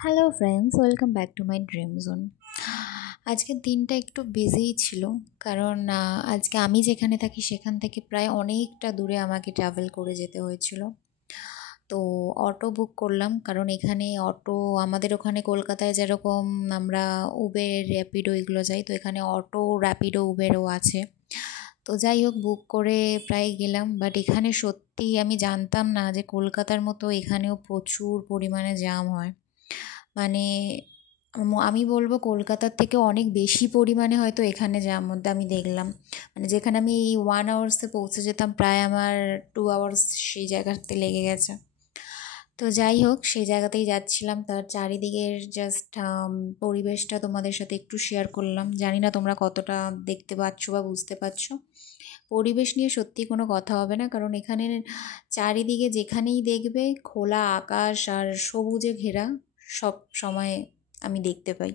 Hello friends, welcome back to my dream zone. আজকের দিনটা একটু বিজিই ছিল, কারণ আজকে আমি যেখানে থাকি সেখান থেকে প্রায় অনেকটা দূরে আমাকে ট্রাভেল করে যেতে হয়েছিল। তো অটো বুক করলাম, কারণ এখানে অটো আমাদের ওখানে কলকাতায় যেরকম আমরা উবের র্যাপিডো এগুলো যাই, তো এখানে অটো র্যাপিডো উবেরও আছে। তো যাই হোক, বুক করে প্রায় গেলাম, বাট এখানে সত্যি আমি জানতাম না যে কলকাতার মতো এখানেও প্রচুর পরিমাণে জ্যাম হয়। মানে আমি বলবো কলকাতার থেকে অনেক বেশি পরিমাণে হয়তো এখানে যার মধ্যে আমি দেখলাম, মানে যেখানে আমি 1 আওয়ার্সে পৌঁছে যেতাম, প্রায় আমার 2 আওয়ার্স সেই জায়গাতে লেগে গেছে। তো যাই হোক, সেই জায়গাতেই যাচ্ছিলাম, তার চারিদিকের জাস্ট পরিবেশটা তোমাদের সাথে একটু শেয়ার করলাম। জানি না তোমরা কতটা দেখতে পাচ্ছ বা বুঝতে পারছো। পরিবেশ নিয়ে সত্যি কোনো কথা হবে না, কারণ এখানে চারিদিকে যেখানেই দেখবে খোলা আকাশ আর সবুজে ঘেরা সব সময় আমি দেখতে পাই।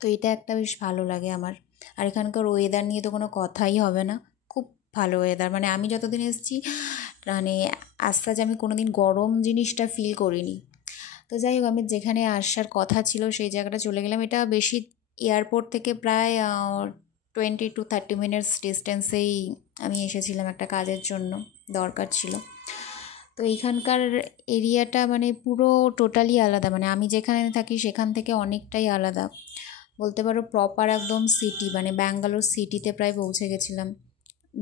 তো এটা একটা বেশ ভালো লাগে আমার। আর এখানকার ওয়েদার নিয়ে তো কোনো কথাই হবে না, খুব ভালো ওয়েদার। মানে আমি যতদিন এসেছি, মানে আজ আমি কোনো দিন গরম জিনিসটা ফিল করিনি। তো যাই হোক, আমি যেখানে আসার কথা ছিল সেই জায়গাটা চলে গেলাম। এটা বেশি এয়ারপোর্ট থেকে প্রায় 20 to 30 মিনিটস ডিস্টেন্সেই আমি এসেছিলাম, একটা কাজের জন্য দরকার ছিল। তো এইখানকার এরিয়াটা মানে পুরো টোটালি আলাদা, মানে আমি যেখানে থাকি সেখান থেকে অনেকটাই আলাদা বলতে পারো। প্রপার একদম সিটি, মানে ব্যাঙ্গালোর সিটিতে প্রায় পৌঁছে গেছিলাম।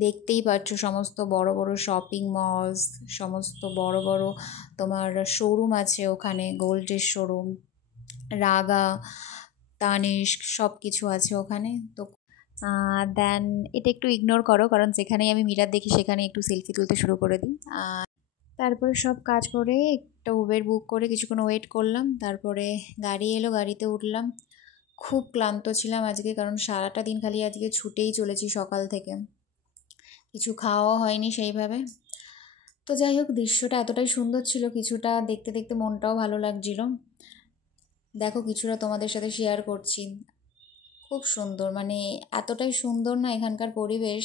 দেখতেই পাচ্ছ সমস্ত বড় বড় শপিং মলস, সমস্ত বড় বড় তোমার শোরুম আছে ওখানে, গোল্ডের শোরুম, রাগা, তানিস্ক, সব কিছু আছে ওখানে। তো দেন এটা একটু ইগনোর করো, কারণ যেখানেই আমি মিরার দেখি সেখানে একটু সেলফি তুলতে শুরু করে দিই। তারপরে সব কাজ করে একটা উবের বুক করে কিছুক্ষণ ওয়েট করলাম, তারপরে গাড়ি এলো, গাড়িতে উঠলাম। খুব ক্লান্ত ছিলাম আজকে, কারণ সারাটা দিন খালি আজকে ছুটেই চলেছি সকাল থেকে, কিছু খাওয়াও হয়নি সেইভাবে। তো যাই হোক, দৃশ্যটা এতটাই সুন্দর ছিল, কিছুটা দেখতে দেখতে মনটাও ভালো লাগছিল। দেখো, কিছুটা তোমাদের সাথে শেয়ার করছি। খুব সুন্দর, মানে এতটাই সুন্দর না এখানকার পরিবেশ।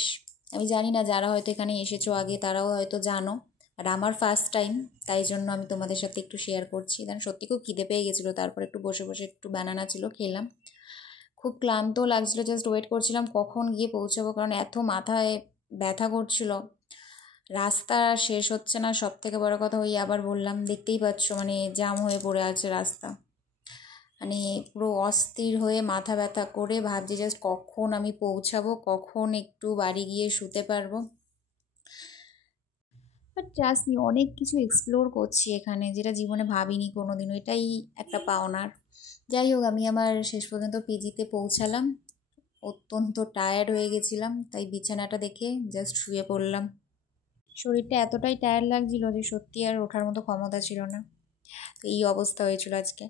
আমি জানি না যারা হয়তো এখানে এসেছো আগে তারাও হয়তো জানো, আর আমার ফার্স্ট টাইম, তাই জন্য আমি তোমাদের সাথে একটু শেয়ার করছি। কারণ সত্যি খুব খিদে পেয়ে গেছিলো, তারপর একটু বসে বসে একটু বানানা ছিল খেলাম। খুব ক্লান্ত লাগছিলো, জাস্ট ওয়েট করছিলাম কখন গিয়ে পৌঁছাবো, কারণ এত মাথায় ব্যথা করছিল। রাস্তা শেষ হচ্ছে না, সব থেকে বড় কথা ওই আবার বললাম, দেখতেই পাচ্ছ মানে জাম হয়ে পড়ে আছে রাস্তা। মানে পুরো অস্থির হয়ে মাথা ব্যথা করে ভাবছি জাস্ট কখন আমি পৌঁছাবো, কখন একটু বাড়ি গিয়ে শুতে পারবো। বাট জাস্ট অনেক কিছু এক্সপ্লোর করছি এখানে, যেটা জীবনে ভাবিনি কোনো দিনও, এটাই একটা পাওনার। যাই হোক, আমি আমার শেষ পর্যন্ত পিজিতে পৌঁছালাম। অত্যন্ত টায়ার্ড হয়ে গেছিলাম, তাই বিছানাটা দেখে জাস্ট শুয়ে পড়লাম। শরীরটা এতটাই টায়ার্ড লাগছিল যে সত্যি আর ওঠার মতো ক্ষমতা ছিল না। তো এই অবস্থা হয়েছিল আজকে।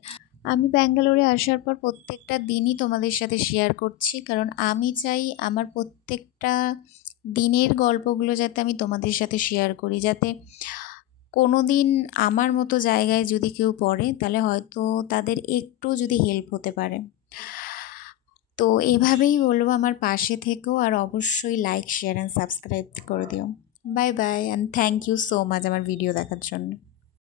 আমি ব্যাঙ্গালোরে আসার পর প্রত্যেকটা দিনই তোমাদের সাথে শেয়ার করছি, কারণ আমি চাই আমার প্রত্যেকটা দিনের গল্পগুলো যাতে আমি তোমাদের সাথে শেয়ার করি, যাতে কোনো দিন আমার মতো জায়গায় যদি কেউ পড়ে তাহলে হয়তো তাদের একটু যদি হেল্প হতে পারে। তো এভাবেই বলবো, আমার পাশে থেকেও, আর অবশ্যই লাইক, শেয়ার অ্যান্ড সাবস্ক্রাইব করে দিও। Bye bye, and thank you so much আমার ভিডিও দেখার জন্য।